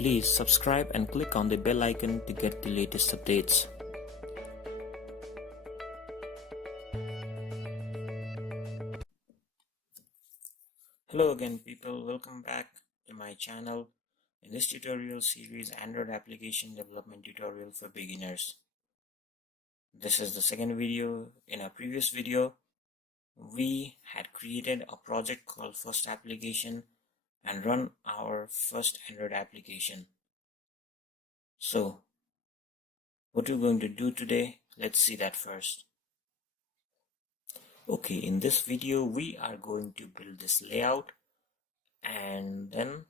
Please subscribe and click on the bell icon to get the latest updates. Hello again people, welcome back to my channel. In this tutorial series, Android application development tutorial for beginners. This is the second video. In our previous video, we had created a project called First Application and run our first Android application. So what we're going to do today, let's see that first. Okay, in this video we are going to build this layout, and then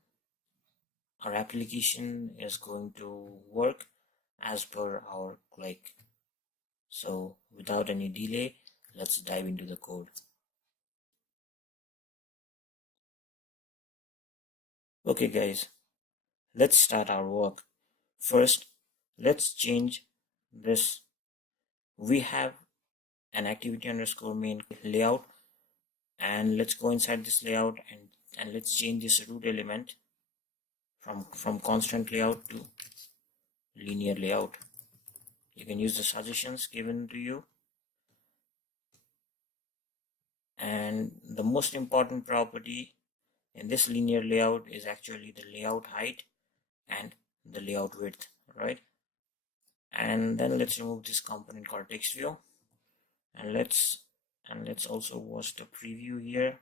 our application is going to work as per our click. So without any delay, let's dive into the code. Okay guys, let's start our work. First, let's change this. We have an activity underscore main layout, and let's go inside this layout and let's change this root element from constant layout to linear layout. You can use the suggestions given to you, and the most important property in this linear layout is actually the layout height and the layout width, right? And then let's remove this component called text view, and let's also watch the preview here.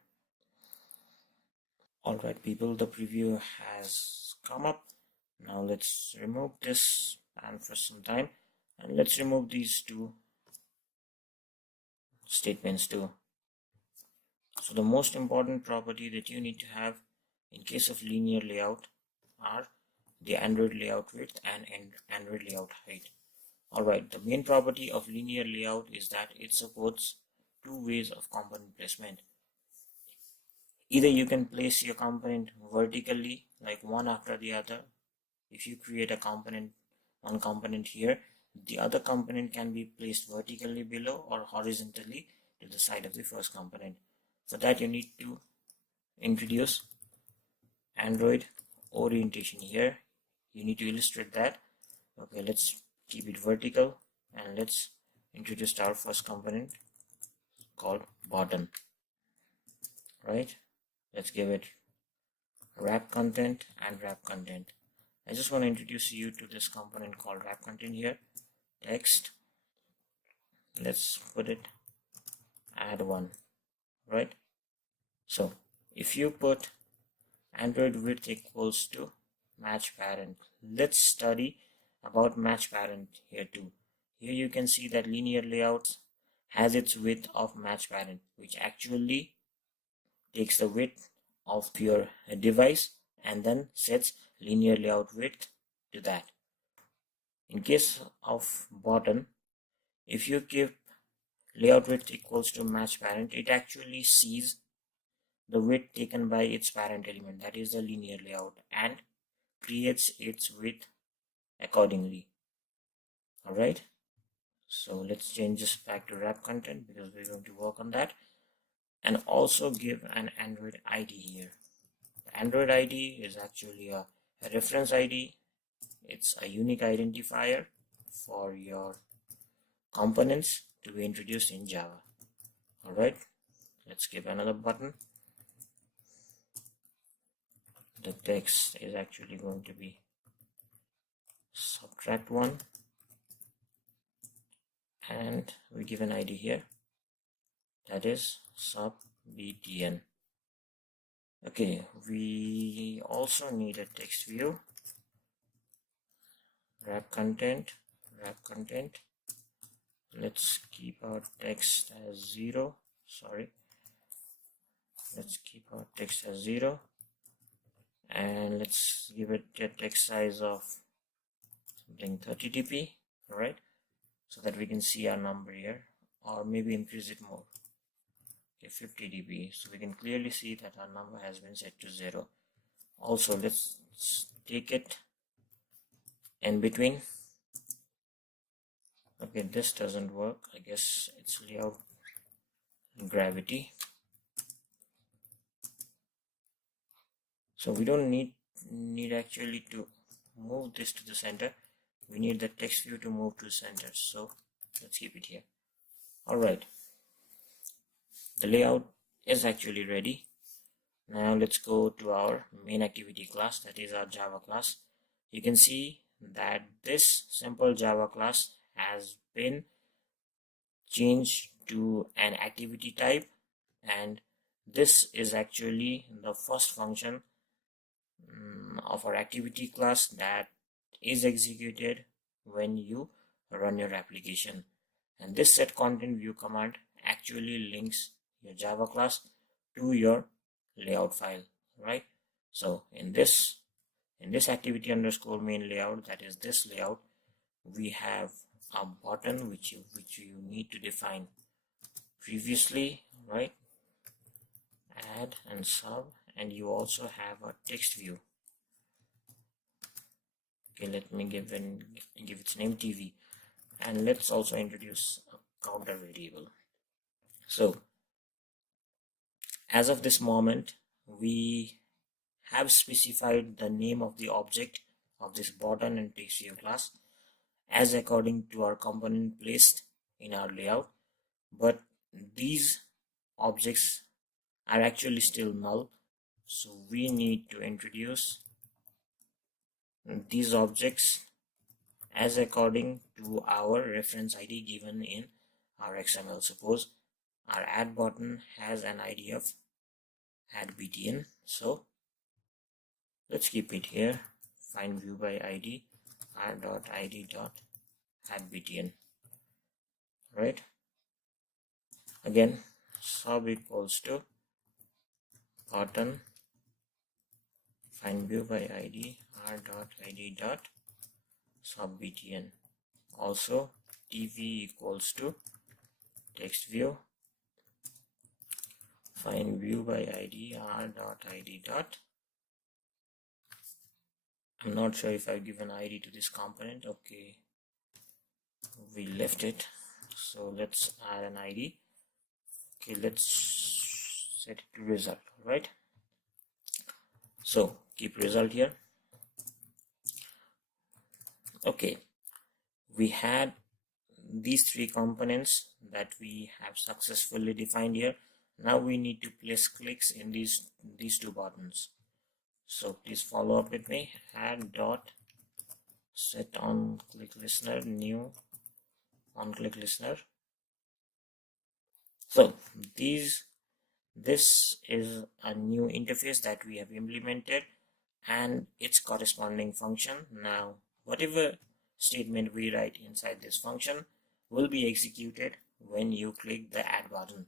Alright people, the preview has come up. Now let's remove this and for some time, and let's remove these two statements too. So the most important property that you need to have in case of linear layout are the Android layout width and Android layout height. Alright, the main property of linear layout is that it supports two ways of component placement. Either you can place your component vertically, like one after the other. If you create a component, one component here, the other component can be placed vertically below or horizontally to the side of the first component. For that you need to introduce Android orientation here. You need to illustrate that. Okay, let's keep it vertical, and let's introduce our first component called button, right? Let's give it wrap content and wrap content. I just want to introduce you to this component called wrap content here. Text, let's put it add one, right? So if you put Android width equals to match parent, let's study about match parent here too. Here you can see that linear layout has its width of match parent, which actually takes the width of your device and then sets linear layout width to that. In case of button, if you give layout width equals to match parent, it actually sees the width taken by its parent element, that is the linear layout, and creates its width accordingly. Alright, so let's change this back to wrap content because we're going to work on that, and also give an Android ID here. The Android ID is actually a reference ID. It's a unique identifier for your components to be introduced in Java. Alright, let's give another button. The text is actually going to be subtract 1, and we give an ID here, that is sub btn. Okay, we also need a text view, wrap content. Let's keep our text as 0. Let's keep our text as 0, and let's give it a text size of something 30 dp, right? So that we can see our number here, or maybe increase it more. Okay, 50 dp, so we can clearly see that our number has been set to 0. Also, let's take it in between. Okay, this doesn't work. I guess it's layout gravity. So we don't need actually to move this to the center, we need the text view to move to center. So let's keep it here. Alright, the layout is actually ready. Now let's go to our main activity class, that is our Java class. You can see that this simple Java class has been changed to an activity type, and this is actually the first function of our activity class that is executed when you run your application. And this set content view command actually links your Java class to your layout file, right? So in this activity underscore main layout, that is this layout, we have a button which you need to define previously, right? Add and sub, and you also have a text view. Okay, let me give its name TV, and let's also introduce a counter variable. So as of this moment, we have specified the name of the object of this button and text view class as according to our component placed in our layout, but these objects are actually still null, so we need to introduce these objects as according to our reference ID given in our XML. Suppose our add button has an ID of add btn, so let's keep it here. Find view by ID r.id.add btn, right? Again, sub equals to button find view by ID r.id.sub btn. Also tv equals to text view find view by ID r.id. I'm not sure if I've given ID to this component. Okay, we left it, so let's add an ID. Okay, let's set it to result, right? So keep result here. Okay, we had these three components that we have successfully defined here. Now we need to place clicks in these two buttons. So please follow up with me. Add dot set on click listener new on click listener. So this is a new interface that we have implemented and its corresponding function. Now whatever statement we write inside this function will be executed when you click the add button.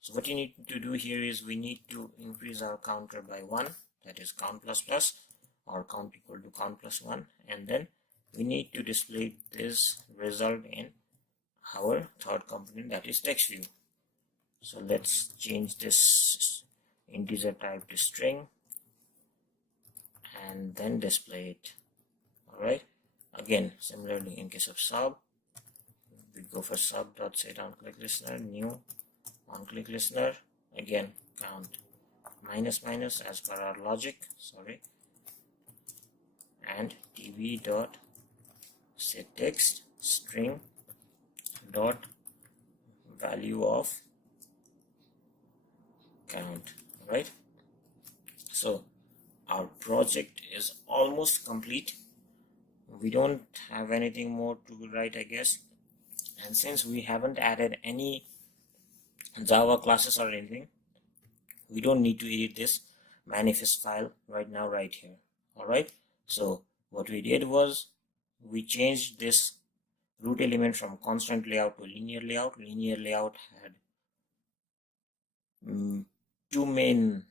So what you need to do here is we need to increase our counter by 1, that is count plus plus, or count equal to count plus 1, and then we need to display this result in our third component, that is text view. So let's change this integer type to string and then display it. Alright, again similarly in case of sub, we go for sub.set on click listener new on click listener, again count minus minus as per our logic, and tv dot set text string dot value of count, right? So our project is almost complete. We don't have anything more to write, I guess, and since we haven't added any Java classes or anything, we don't need to edit this manifest file right now right here. Alright, so what we did was we changed this root element from constant layout to linear layout. Linear layout had two main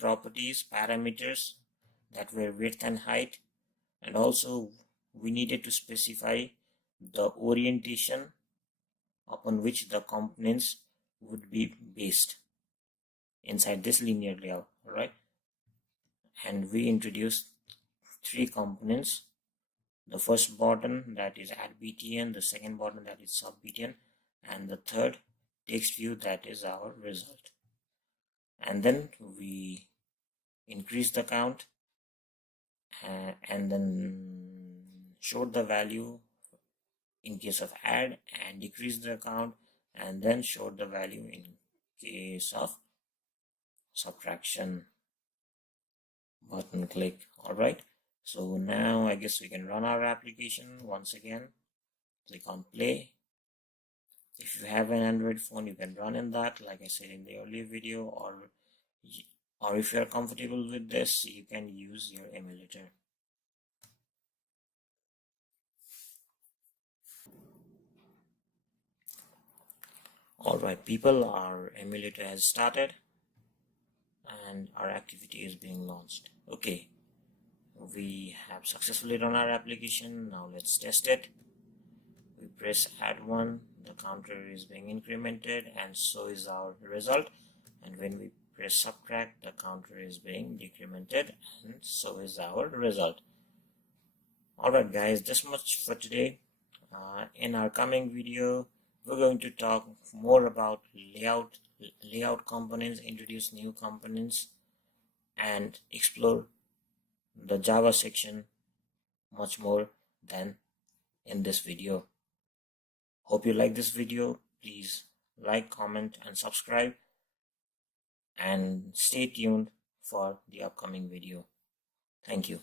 properties, parameters, that were width and height, and also we needed to specify the orientation upon which the components would be based inside this linear layout. Alright, and we introduced three components: the first button, that is add btn, the second button, that is sub btn, and the third text view, that is our result. And then we increase the count and then showed the value in case of add and decrease the count, and then showed the value in case of subtraction. Button click. All right, so now I guess we can run our application once again. Click on play. If you have an Android phone, you can run in that, like I said in the earlier video, or if you're comfortable with this, you can use your emulator. Alright people, our emulator has started and our activity is being launched. Okay, we have successfully run our application. Now let's test it. We press add 1, the counter is being incremented and so is our result, and when we press subtract, the counter is being decremented and so is our result. Alright guys, this much for today. In our coming video, we're going to talk more about layout components, introduce new components, and explore the Java section much more than in this video. Hope you like this video. Please like, comment, and subscribe, and stay tuned for the upcoming video. Thank you.